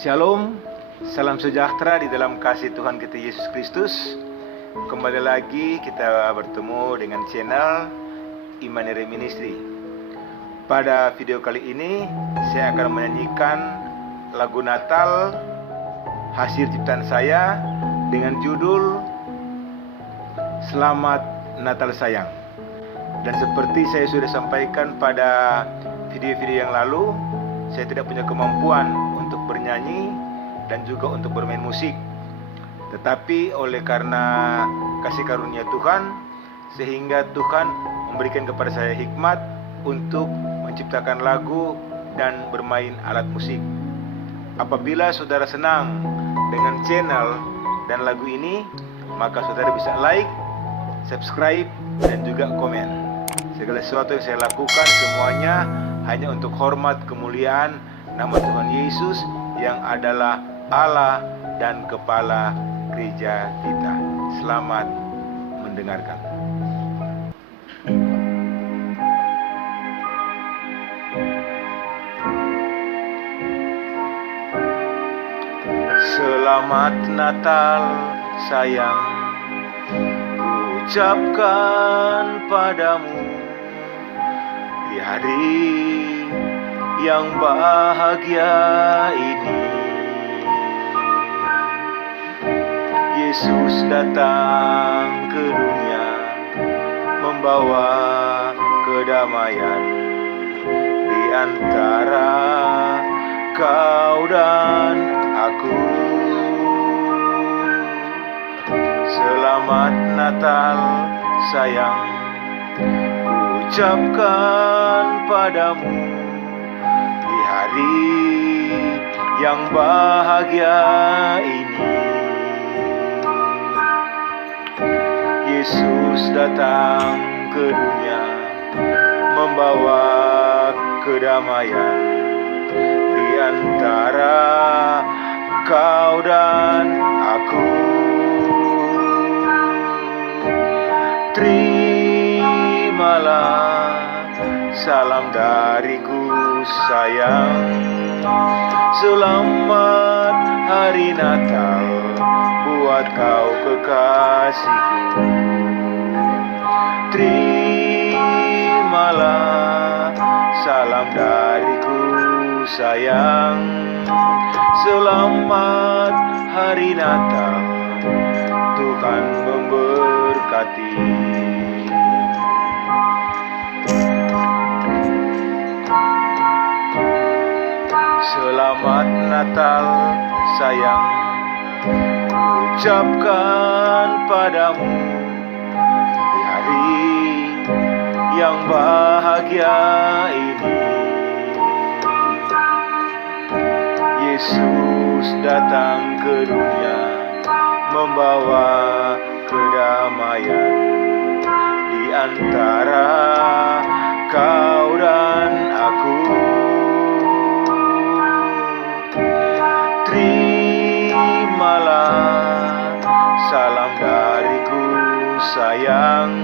Shalom, salam sejahtera di dalam kasih Tuhan kita Yesus Kristus. Kembali lagi kita bertemu dengan channel Immanuel Ministry. Pada video kali ini saya akan menyanyikan lagu Natal hasil ciptaan saya dengan judul Selamat Natal Sayang. Dan seperti saya sudah sampaikan pada video-video yang lalu, saya tidak punya kemampuan untuk bernyanyi dan juga untuk bermain musik. Tetapi oleh karena kasih karunia Tuhan, sehingga Tuhan memberikan kepada saya hikmat untuk menciptakan lagu dan bermain alat musik. Apabila saudara senang dengan channel dan lagu ini, maka saudara bisa like, subscribe, dan juga komen. Segala sesuatu yang saya lakukan semuanya hanya untuk hormat kemuliaan nama Tuhan Yesus yang adalah Allah dan Kepala gereja kita. Selamat mendengarkan. Selamat Natal sayang, ucapkan padamu di hari yang bahagia ini. Yesus datang ke dunia membawa kedamaian di antara kau dan aku. Selamat Natal sayang, ucapkan padamu di hari yang bahagia ini. Yesus datang ke dunia membawa kedamaian di antara kau dan aku. Terimalah salam dariku sayang, selamat hari Natal buat kau kekasihku. Terimalah salam dariku sayang, selamat hari Natal, Tuhan memberkati. Selamat Natal sayang, ucapkan padamu di hari yang bahagia ini. Yesus datang ke dunia membawa kedamaian di antara kau dan aku. Terimalah salam dariku sayang,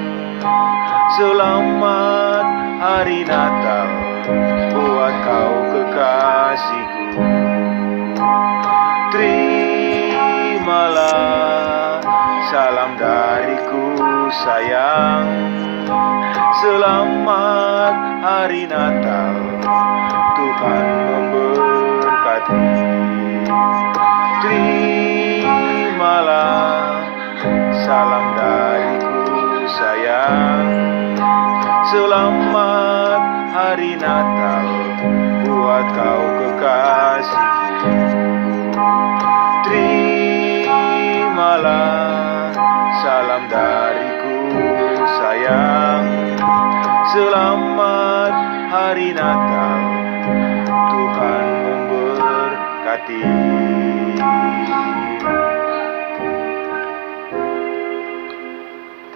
selamat hari Natal buat kau kekasihku. Terimalah salam dariku sayang, selamat hari Natal, Tuhan memberkati. Terimalah salam dariku sayang, selamat hari Natal buat kau kekasihku. Terimalah salam dariku sayang, selamat hari Natal, Tuhan memberkati.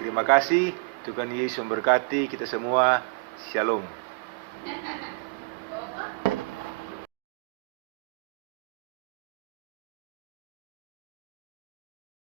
Terima kasih, Tuhan Yesus memberkati kita semua. Shalom.